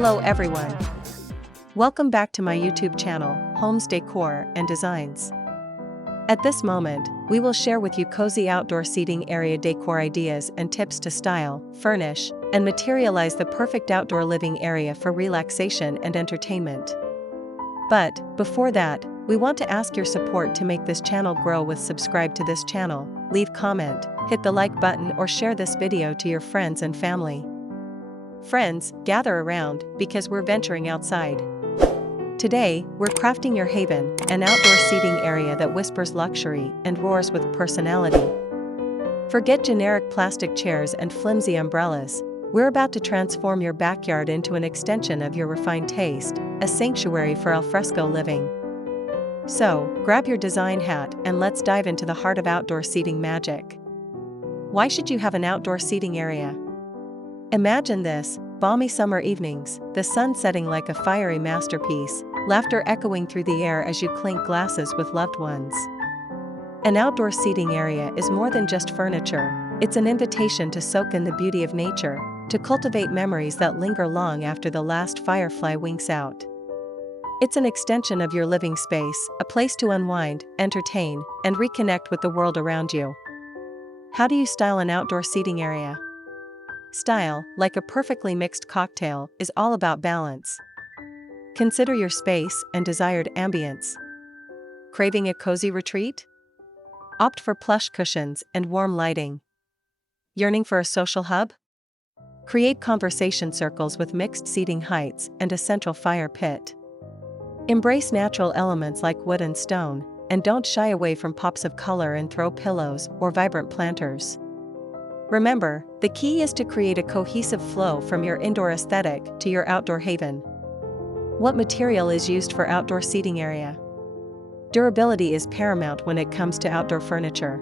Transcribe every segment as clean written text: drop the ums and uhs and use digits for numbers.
Hello everyone. Welcome back to my YouTube channel, Homes Decor and Designs. At this moment, we will share with you cozy outdoor seating area decor ideas and tips to style, furnish, and materialize the perfect outdoor living area for relaxation and entertainment. But, before that, we want to ask your support to make this channel grow with subscribe to this channel, leave comment, hit the like button or share this video to your friends and family. Friends, gather around, because we're venturing outside. Today, we're crafting your haven, an outdoor seating area that whispers luxury and roars with personality. Forget generic plastic chairs and flimsy umbrellas. We're about to transform your backyard into an extension of your refined taste, a sanctuary for alfresco living. So, grab your design hat and let's dive into the heart of outdoor seating magic. Why should you have an outdoor seating area? Imagine this: balmy summer evenings, the sun setting like a fiery masterpiece, laughter echoing through the air as you clink glasses with loved ones. An outdoor seating area is more than just furniture, it's an invitation to soak in the beauty of nature, to cultivate memories that linger long after the last firefly winks out. It's an extension of your living space, a place to unwind, entertain, and reconnect with the world around you. How do you style an outdoor seating area? Style, like a perfectly mixed cocktail, is all about balance. Consider your space and desired ambience. Craving a cozy retreat? Opt for plush cushions and warm lighting. Yearning for a social hub? Create conversation circles with mixed seating heights and a central fire pit. Embrace natural elements like wood and stone, and don't shy away from pops of color and throw pillows or vibrant planters. Remember, the key is to create a cohesive flow from your indoor aesthetic to your outdoor haven. What material is used for outdoor seating area? Durability is paramount when it comes to outdoor furniture.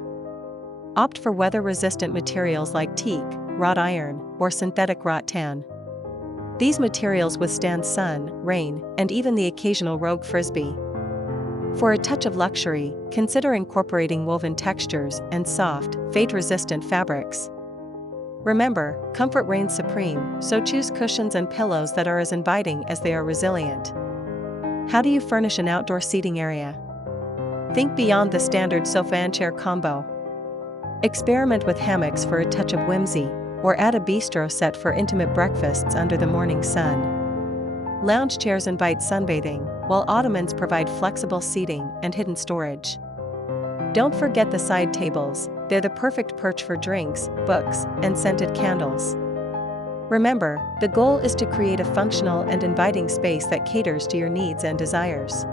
Opt for weather-resistant materials like teak, wrought iron, or synthetic wrought tan. These materials withstand sun, rain, and even the occasional rogue frisbee. For a touch of luxury, consider incorporating woven textures and soft, fade-resistant fabrics. Remember, comfort reigns supreme, so choose cushions and pillows that are as inviting as they are resilient. How do you furnish an outdoor seating area? Think beyond the standard sofa and chair combo. Experiment with hammocks for a touch of whimsy, or add a bistro set for intimate breakfasts under the morning sun. Lounge chairs invite sunbathing, while ottomans provide flexible seating and hidden storage. Don't forget the side tables, they're the perfect perch for drinks, books, and scented candles. Remember, the goal is to create a functional and inviting space that caters to your needs and desires.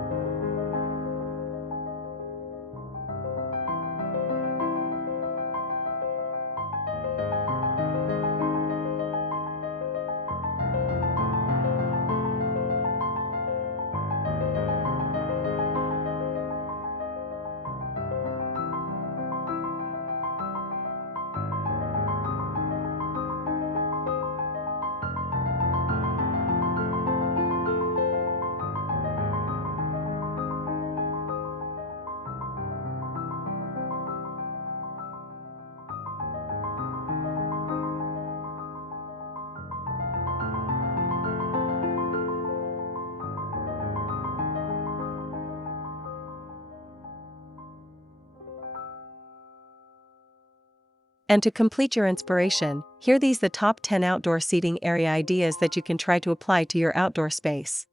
And to complete your inspiration, here these the top 10 outdoor seating area ideas that you can try to apply to your outdoor space.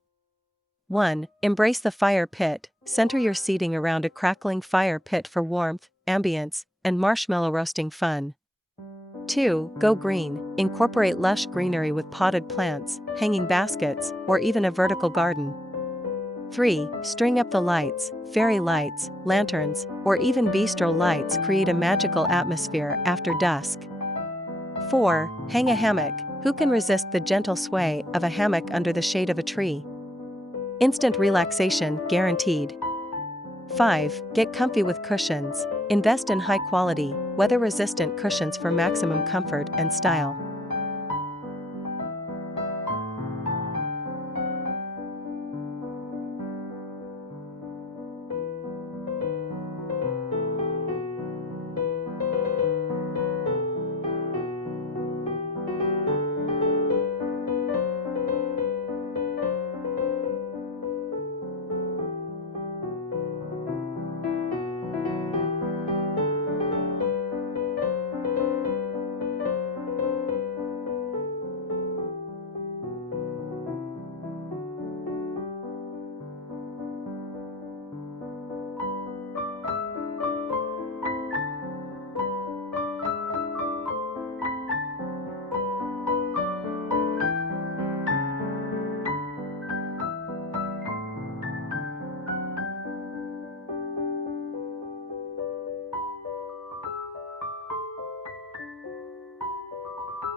1. Embrace the fire pit. Center your seating around a crackling fire pit for warmth, ambience, and marshmallow roasting fun. 2. Go green. Incorporate lush greenery with potted plants, hanging baskets, or even a vertical garden. 3. String up the lights. Fairy lights, lanterns, or even bistro lights create a magical atmosphere after dusk. 4. Hang a hammock. Who can resist the gentle sway of a hammock under the shade of a tree? Instant relaxation guaranteed. 5. Get comfy with cushions. Invest in high-quality, weather-resistant cushions for maximum comfort and style.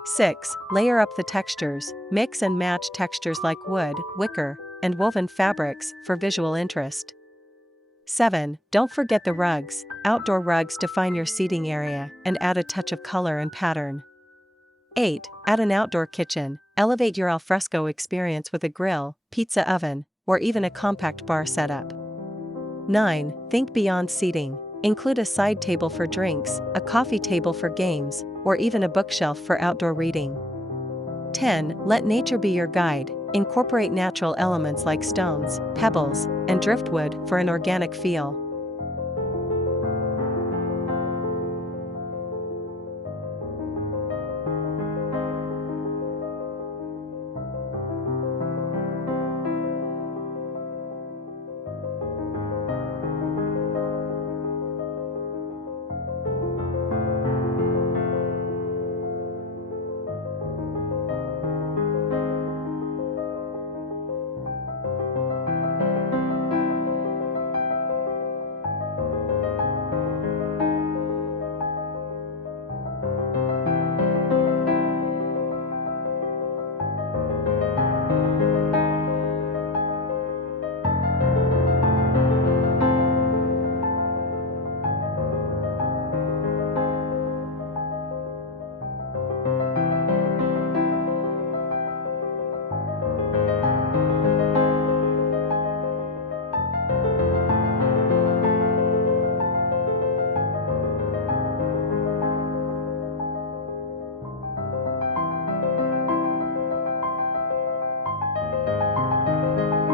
6. Layer up the textures. Mix and match textures like wood, wicker, and woven fabrics for visual interest. 7. Don't forget the rugs. Outdoor rugs define your seating area and add a touch of color and pattern. 8. Add an outdoor kitchen. Elevate your alfresco experience with a grill, pizza oven, or even a compact bar setup. 9. Think beyond seating. Include a side table for drinks, a coffee table for games, or even a bookshelf for outdoor reading. 10. Let nature be your guide. Incorporate natural elements like stones, pebbles, and driftwood for an organic feel.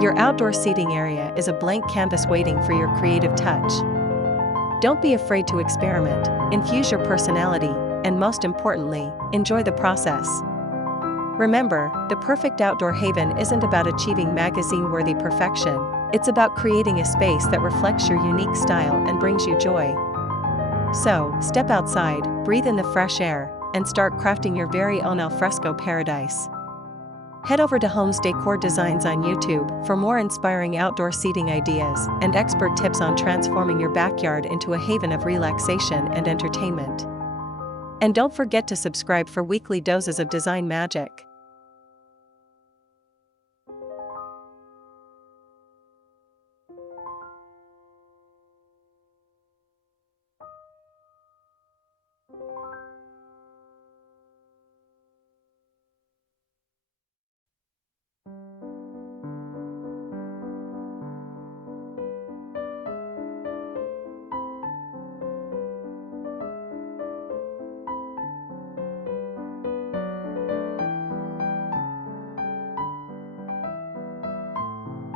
Your outdoor seating area is a blank canvas waiting for your creative touch. Don't be afraid to experiment, infuse your personality, and most importantly, enjoy the process. Remember, the perfect outdoor haven isn't about achieving magazine-worthy perfection, it's about creating a space that reflects your unique style and brings you joy. So, step outside, breathe in the fresh air, and start crafting your very own alfresco paradise. Head over to Homes Decor Designs on YouTube for more inspiring outdoor seating ideas and expert tips on transforming your backyard into a haven of relaxation and entertainment. And don't forget to subscribe for weekly doses of design magic.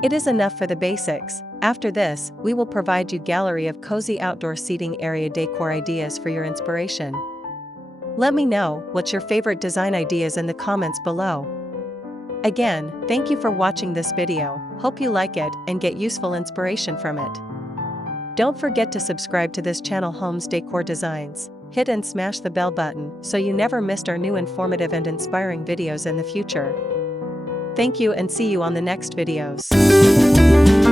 It is enough for the basics. After this, we will provide you a gallery of cozy outdoor seating area decor ideas for your inspiration. Let me know what's your favorite design ideas in the comments below. Again, thank you for watching this video. Hope you like it and get useful inspiration from it. Don't forget to subscribe to this channel Homes Decor Designs. Hit and smash the bell button so you never missed our new informative and inspiring videos in the future. Thank you and see you on the next videos.